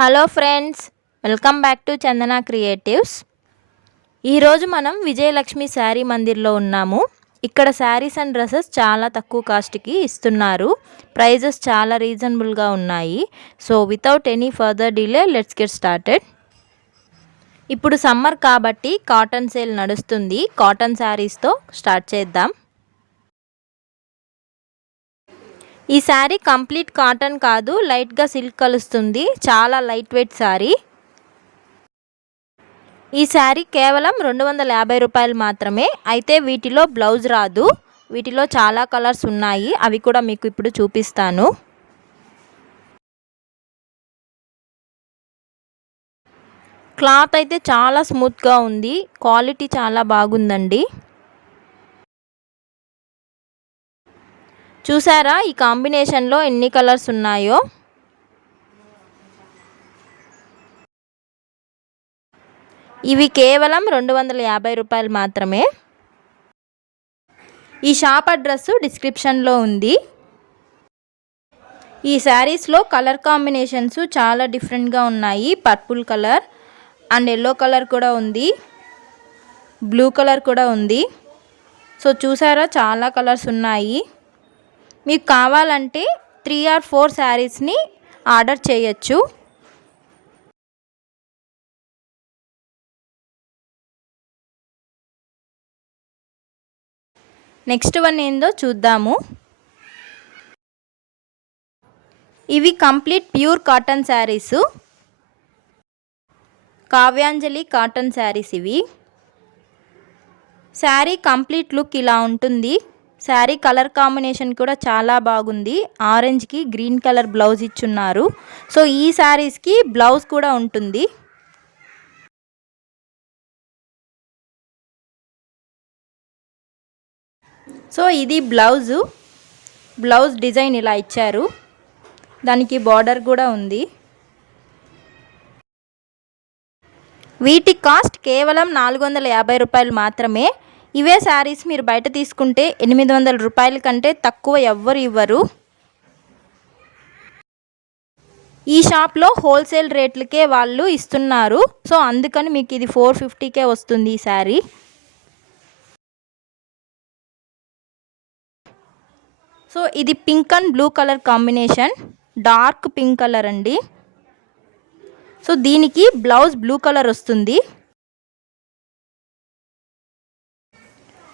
Hello friends, welcome back to Chandana creatives. ఈరోజు మనం విజయలక్ష్మి శారీ మందిర్లో ఉన్నాము. ఇక్కడ శారీస్ అండ్ డ్రెస్సెస్ చాలా తక్కువ కాస్ట్కి ఇస్తున్నారు. ప్రైజెస్ చాలా రీజనబుల్గా ఉన్నాయి. So without any further delay let's get started. ఇప్పుడు సమ్మర్ కాబట్టి కాటన్ సేల్ నడుస్తుంది. కాటన్ శారీస్తో స్టార్ట్ చేద్దాం. ఈ శారీ కంప్లీట్ కాటన్ కాదు, లైట్గా సిల్క్ కలుస్తుంది. చాలా లైట్ వెయిట్ శారీ. ఈ శారీ కేవలం 250 రూపాయలు మాత్రమే. అయితే వీటిలో బ్లౌజ్ రాదు. వీటిలో చాలా కలర్స్ ఉన్నాయి, అవి కూడా మీకు ఇప్పుడు చూపిస్తాను. క్లాత్ అయితే చాలా స్మూత్గా ఉంది, క్వాలిటీ చాలా బాగుందండి. చూసారా ఈ కాంబినేషన్లో ఎన్ని కలర్స్ ఉన్నాయో. ఇవి కేవలం 250 రూపాయలు మాత్రమే. ఈ షాప్ అడ్రస్ డిస్క్రిప్షన్లో ఉంది. ఈ శారీస్లో కలర్ కాంబినేషన్స్ చాలా డిఫరెంట్గా ఉన్నాయి. Purple colour and yellow colour కూడా ఉంది, బ్లూ కలర్ కూడా ఉంది. సో చూసారా చాలా కలర్స్ ఉన్నాయి. మీకు కావాలంటే 3 or 4 శారీస్ని ఆర్డర్ చేయొచ్చు. నెక్స్ట్ వన్ ఏందో చూద్దాము. ఇవి complete pure cotton saris, Kavyanjali cotton saris ఇవి. శారీ కంప్లీట్ లుక్ ఇలా ఉంటుంది. శారీ కలర్ కాంబినేషన్ కూడా చాలా బాగుంది. ఆరెంజ్కి గ్రీన్ కలర్ బ్లౌజ్ ఇచ్చున్నారు. సో ఈ శారీస్కి బ్లౌజ్ కూడా ఉంటుంది. సో ఇది బ్లౌజ్ డిజైన్ ఇలా ఇచ్చారు. దానికి బార్డర్ కూడా ఉంది. వీటి కాస్ట్ కేవలం 450 రూపాయలు మాత్రమే. ఇవే శారీస్ మీరు బయట తీసుకుంటే 800 రూపాయల కంటే తక్కువ ఎవ్వరు ఇవ్వరు. ఈ షాప్లో హోల్సేల్ రేట్లకే వాళ్ళు ఇస్తున్నారు. సో అందుకని మీకు ఇది 450కే వస్తుంది ఈ శారీ. సో ఇది pink and blue colour combination, dark pink colour అండి. సో దీనికి బ్లౌజ్ బ్లూ కలర్ వస్తుంది.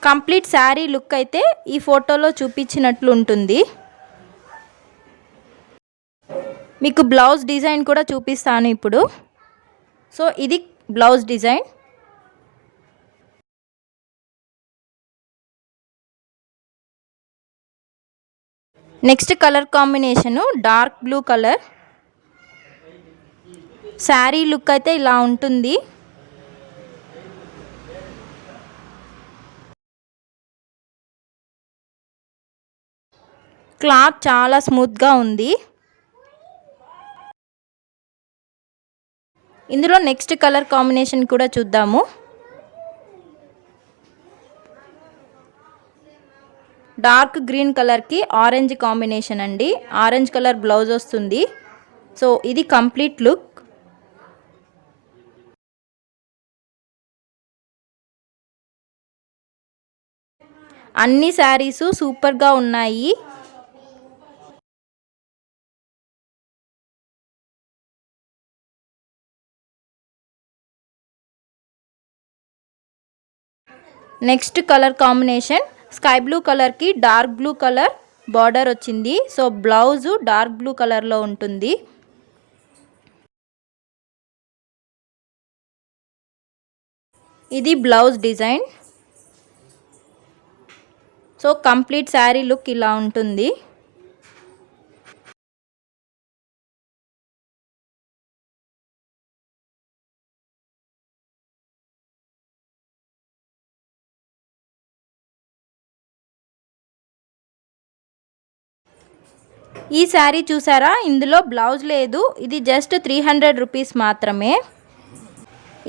కంప్లీట్ శారీ లుక్ అయితే ఈ ఫోటోలో చూపించినట్లు ఉంటుంది. మీకు బ్లౌజ్ డిజైన్ కూడా చూపిస్తాను ఇప్పుడు. సో ఇది blouse design. Next colour combination dark blue colour. Sari look అయితే ఇలా ఉంటుంది. క్లాత్ చాలా స్మూత్గా ఉంది. ఇందులో నెక్స్ట్ కలర్ కాంబినేషన్ కూడా చూద్దాము. డార్క్ గ్రీన్ కలర్కి ఆరెంజ్ కాంబినేషన్ అండి. ఆరెంజ్ కలర్ బ్లౌజ్ వస్తుంది. సో ఇది కంప్లీట్ లుక్. అన్ని శారీసు సూపర్గా ఉన్నాయి. Next colour combination sky blue కలర్కి డార్క్ బ్లూ కలర్ బార్డర్ వచ్చింది. సో బ్లౌజు డార్క్ బ్లూ కలర్లో ఉంటుంది. ఇది blouse design. So complete sari look ఇలా ఉంటుంది. ఈ శారీ చూసారా, ఇందులో బ్లౌజ్ లేదు. ఇది జస్ట్ 300 రూపీస్ మాత్రమే.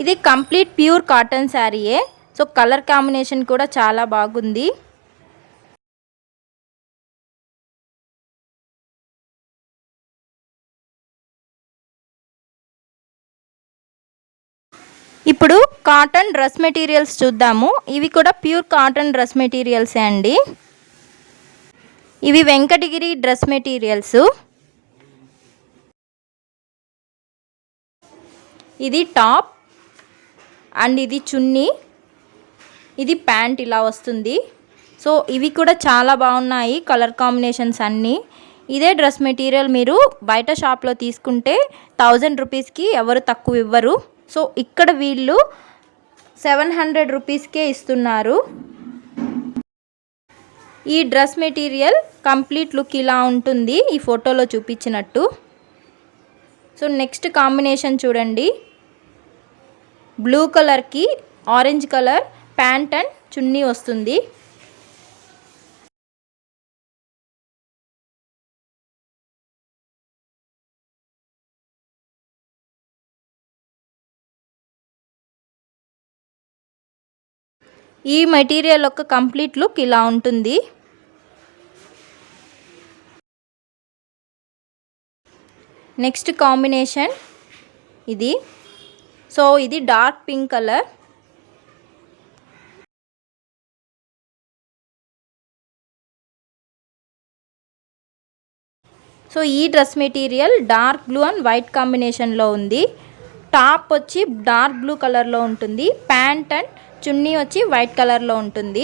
ఇది కంప్లీట్ ప్యూర్ కాటన్ శారీయే. సో కలర్ కాంబినేషన్ కూడా చాలా బాగుంది. ఇప్పుడు కాటన్ డ్రెస్ మెటీరియల్స్ చూద్దాము. ఇవి కూడా ప్యూర్ కాటన్ డ్రెస్ మెటీరియల్సే అండి. ఇవి వెంకటగిరి డ్రెస్ మెటీరియల్స్. ఇది టాప్ అండ్ ఇది చున్నీ, ఇది ప్యాంట్ ఇలా వస్తుంది. సో ఇవి కూడా చాలా బాగున్నాయి కలర్ కాంబినేషన్స్ అన్నీ. ఇదే డ్రెస్ మెటీరియల్ మీరు బయట షాప్లో తీసుకుంటే 1000 రూపీస్కి ఎవరు తక్కువ ఇవ్వరు. సో ఇక్కడ వీళ్ళు 700 రూపీస్కే ఇస్తున్నారు. ఈ డ్రెస్ మెటీరియల్ కంప్లీట్ లుక్ ఇలా ఉంటుంది ఈ ఫోటోలో చూపించినట్టు. సో నెక్స్ట్ కాంబినేషన్ చూడండి. బ్లూ కలర్కి ఆరెంజ్ కలర్ ప్యాంట్ అండ్ చున్నీ వస్తుంది. ఈ మెటీరియల్ యొక్క కంప్లీట్ లుక్ ఇలా ఉంటుంది. నెక్స్ట్ కాంబినేషన్ ఇది. సో ఇది డార్క్ పింక్ కలర్. సో ఈ dress material dark blue and white కాంబినేషన్లో ఉంది. టాప్ వచ్చి డార్క్ బ్లూ కలర్లో ఉంటుంది. ప్యాంట్ అండ్ చున్నీ వచ్చి వైట్ కలర్లో ఉంటుంది.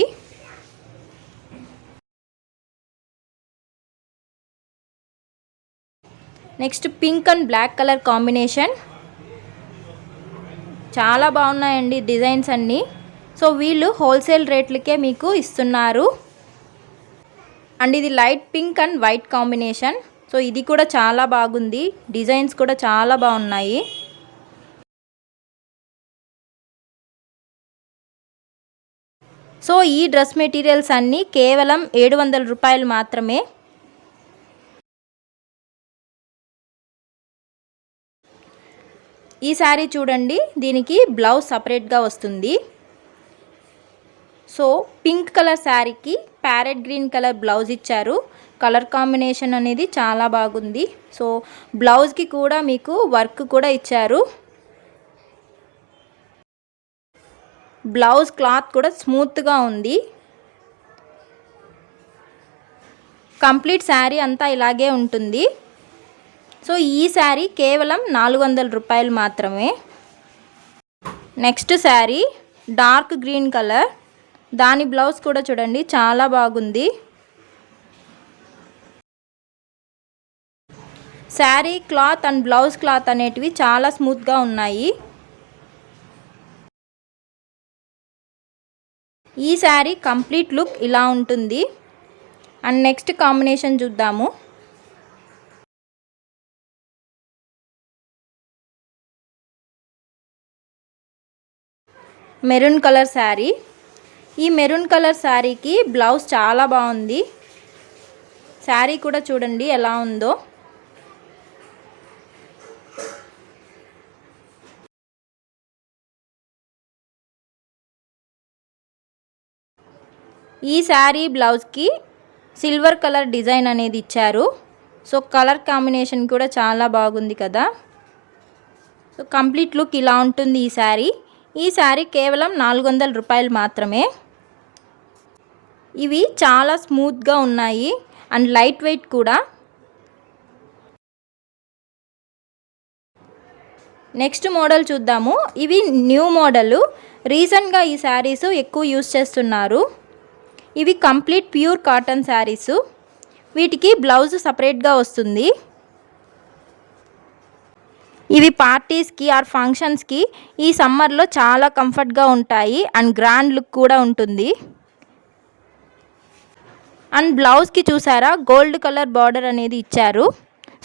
Next pink and black colour combination. చాలా బాగున్నాయండి డిజైన్స్ అన్నీ. సో వీళ్ళు హోల్సేల్ రేట్లకే మీకు ఇస్తున్నారు. అండ్ ఇది light pink and white combination. So ఇది కూడా చాలా బాగుంది. డిజైన్స్ కూడా చాలా బాగున్నాయి. సో ఈ డ్రెస్ మెటీరియల్స్ అన్నీ కేవలం 700 రూపాయలు మాత్రమే. ఈ శారీ చూడండి, దీనికి బ్లౌజ్ సపరేట్గా వస్తుంది. సో పింక్ కలర్ శారీకి ప్యారెట్ గ్రీన్ కలర్ బ్లౌజ్ ఇచ్చారు. కలర్ కాంబినేషన్ అనేది చాలా బాగుంది. సో బ్లౌజ్కి కూడా మీకు వర్క్ కూడా ఇచ్చారు. బ్లౌజ్ క్లాత్ కూడా స్మూత్గా ఉంది. కంప్లీట్ శారీ అంతా ఇలాగే ఉంటుంది. సో ఈ శారీ కేవలం 400 రూపాయలు మాత్రమే. Next sari dark green colour. దాని బ్లౌజ్ కూడా చూడండి చాలా బాగుంది. Sari cloth and blouse cloth అనేటివి చాలా స్మూత్గా ఉన్నాయి. ఈ శారీ కంప్లీట్ లుక్ ఇలా ఉంటుంది. అండ్ నెక్స్ట్ కాంబినేషన్ చూద్దాము. Maroon colour sari. ఈ మెరూన్ కలర్ శారీకి బ్లౌజ్ చాలా బాగుంది. శారీ కూడా చూడండి ఎలా ఉందో. ఈ శారీ బ్లౌజ్కి సిల్వర్ కలర్ డిజైన్ అనేది ఇచ్చారు. సో కలర్ కాంబినేషన్ కూడా చాలా బాగుంది కదా. సో కంప్లీట్ లుక్ ఇలా ఉంటుంది ఈ శారీ. ఈ శారీ కేవలం 400 రూపాయలు మాత్రమే. ఇవి చాలా స్మూత్గా ఉన్నాయి అండ్ లైట్ వెయిట్ కూడా. నెక్స్ట్ మోడల్ చూద్దాము. ఇవి న్యూ మోడలు. రీసెంట్గా ఈ శారీస్ ఎక్కువ యూస్ చేస్తున్నారు. ఇవి కంప్లీట్ ప్యూర్ కాటన్ శారీస్. వీటికి బ్లౌజ్ సపరేట్గా వస్తుంది. ఇవి పార్టీస్కి ఆర్ ఫంక్షన్స్కి ఈ సమ్మర్లో చాలా కంఫర్ట్గా ఉంటాయి అండ్ గ్రాండ్ లుక్ కూడా ఉంటుంది. అండ్ బ్లౌజ్కి చూసారా గోల్డ్ కలర్ బార్డర్ అనేది ఇచ్చారు.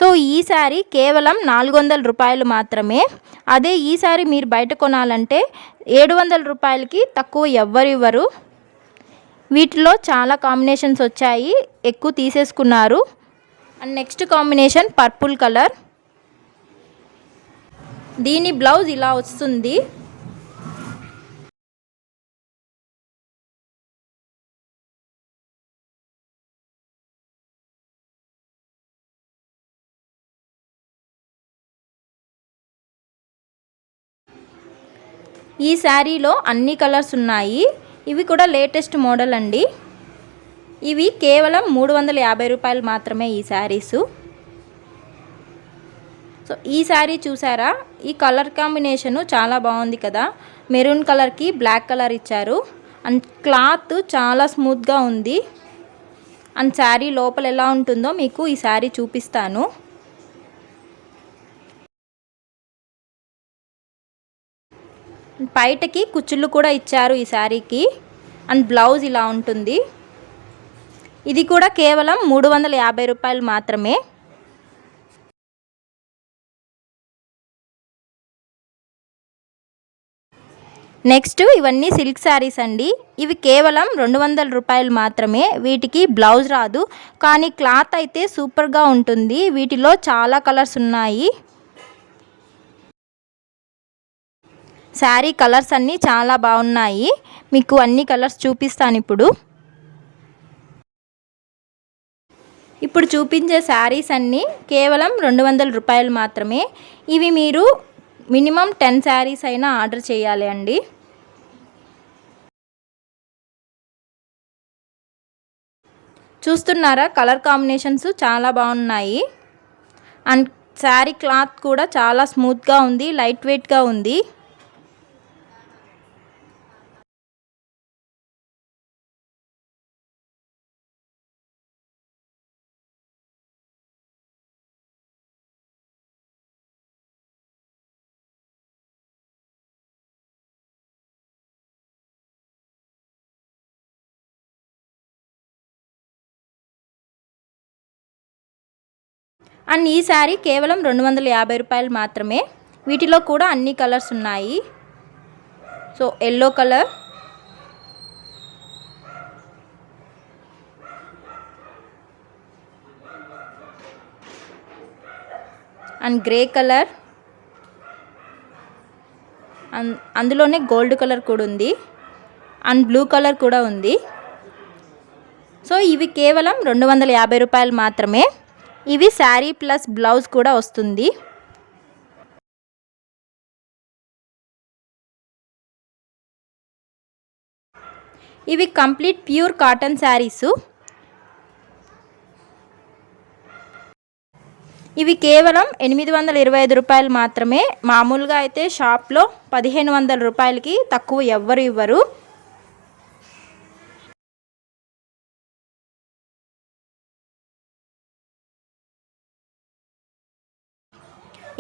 సో ఈ శారీ కేవలం 400 రూపాయలు మాత్రమే. అదే ఈ శారీ మీరు బయట కొనాలంటే 700 రూపాయలకి తక్కువ ఎవ్వరు ఇవ్వరు. వీటిలో చాలా కాంబినేషన్స్ వచ్చాయి, ఎక్కువ తీసేసుకున్నారు. And next combination purple colour. దీని బ్లౌజ్ ఇలా వస్తుంది. ఈ శారీలో అన్ని కలర్స్ ఉన్నాయి. ఇవి కూడా లేటెస్ట్ మోడల్ అండి. ఇవి కేవలం 350 రూపాయలు మాత్రమే ఈ శారీసు. సో ఈ శారీ చూసారా, ఈ కలర్ కాంబినేషను చాలా బాగుంది కదా. మెరూన్ కలర్కి బ్లాక్ కలర్ ఇచ్చారు. అండ్ క్లాత్ చాలా స్మూత్గా ఉంది. అండ్ శారీ లోపల ఎలా ఉంటుందో మీకు ఈ శారీ చూపిస్తాను. బయటకి కుచ్చుళ్ళు కూడా ఇచ్చారు ఈ శారీకి. అండ్ బ్లౌజ్ ఇలా ఉంటుంది. ఇది కూడా కేవలం 350 రూపాయలు మాత్రమే. నెక్స్ట్ ఇవన్నీ సిల్క్ శారీస్ అండి. ఇవి కేవలం 200 రూపాయలు మాత్రమే. వీటికి బ్లౌజ్ రాదు, కానీ క్లాత్ అయితే సూపర్గా ఉంటుంది. వీటిలో చాలా కలర్స్ ఉన్నాయి. శారీ కలర్స్ అన్నీ చాలా బాగున్నాయి. మీకు అన్ని కలర్స్ చూపిస్తాను ఇప్పుడు చూపించే శారీస్ అన్నీ కేవలం 200 రూపాయలు మాత్రమే. ఇవి మీరు మినిమం 10 శారీస్ అయినా ఆర్డర్ చేయాలి అండి. చూస్తున్నారా, కలర్ కాంబినేషన్స్ చాలా బాగున్నాయి. అండ్ శారీ క్లాత్ కూడా చాలా స్మూత్గా ఉంది, లైట్ వెయిట్గా ఉంది. అండ్ ఈ శారీ కేవలం 250 రూపాయలు మాత్రమే. వీటిలో కూడా అన్ని కలర్స్ ఉన్నాయి. So yellow colour, and grey colour, అందులోనే గోల్డ్ కలర్ కూడా ఉంది. అండ్ బ్లూ కలర్ కూడా ఉంది. సో ఇవి కేవలం 250 రూపాయలు మాత్రమే. ఇవి శారీ ప్లస్ బ్లౌజ్ కూడా వస్తుంది. ఇవి కంప్లీట్ ప్యూర్ కాటన్ శారీసు. ఇవి కేవలం 825 రూపాయలు మాత్రమే. మామూలుగా అయితే షాప్లో 1500 రూపాయలకి తక్కువ ఎవ్వరు ఇవ్వరు.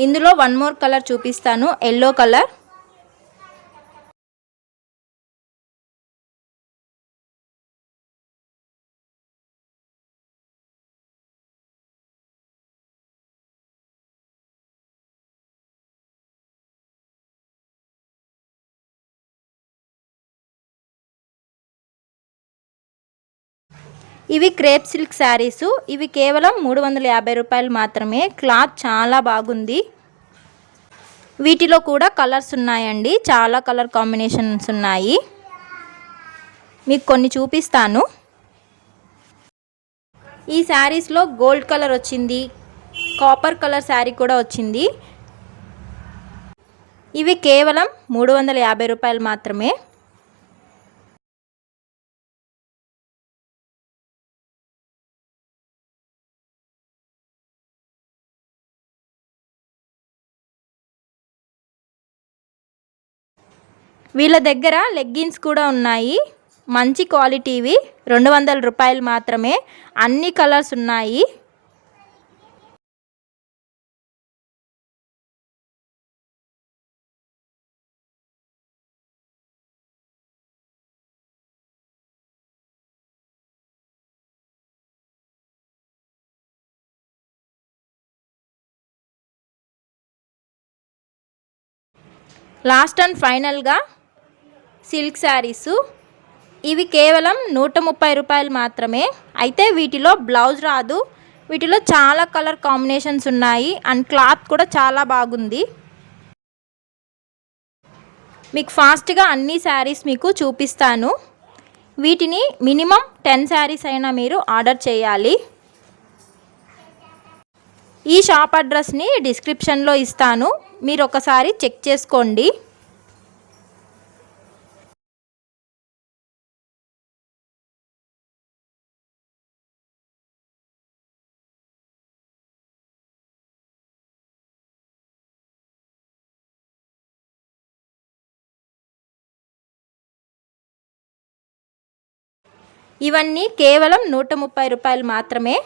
ఇందులో వన్ మోర్ కలర్ చూపిస్తాను, ఎల్లో కలర్. ఇవి క్రేప్ సిల్క్ శారీసు. ఇవి కేవలం 350 రూపాయలు మాత్రమే. క్లాత్ చాలా బాగుంది. వీటిలో కూడా కలర్స్ ఉన్నాయండి, చాలా కలర్ కాంబినేషన్స్ ఉన్నాయి. మీకు కొన్ని చూపిస్తాను. ఈ శారీస్లో గోల్డ్ కలర్ వచ్చింది, కాపర్ కలర్ శారీ కూడా వచ్చింది. ఇవి కేవలం 350 రూపాయలు మాత్రమే. వీళ్ళ దగ్గర లెగ్గిన్స్ కూడా ఉన్నాయి, మంచి క్వాలిటీవి. 200 రూపాయలు మాత్రమే. అన్ని కలర్స్ ఉన్నాయి. లాస్ట్ అండ్ ఫైనల్గా సిల్క్ శారీసు. ఇవి కేవలం 130 రూపాయలు మాత్రమే. అయితే వీటిలో బ్లౌజ్ రాదు. వీటిలో చాలా కలర్ కాంబినేషన్స్ ఉన్నాయి. అండ్ క్లాత్ కూడా చాలా బాగుంది. మీకు ఫాస్ట్గా అన్ని శారీస్ మీకు చూపిస్తాను. వీటిని మినిమం 10 శారీస్ అయినా మీరు ఆర్డర్ చేయాలి. ఈ షాప్ అడ్రస్ని డిస్క్రిప్షన్లో ఇస్తాను, మీరు ఒకసారి చెక్ చేసుకోండి. ఇవన్నీ కేవలం 130 రూపాయలు మాత్రమే.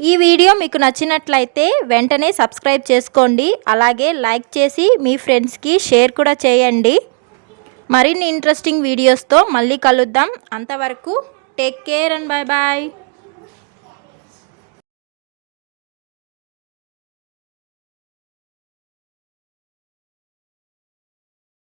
ఈ వీడియో మీకు నచ్చినట్లయితే వెంటనే సబ్స్క్రైబ్ చేసుకోండి. అలాగే లైక్ చేసి మీ ఫ్రెండ్స్కి షేర్ కూడా చేయండి. మరిన్ని ఇంట్రెస్టింగ్ వీడియోస్తో మళ్ళీ కలుద్దాం. అంతవరకు take care and bye bye.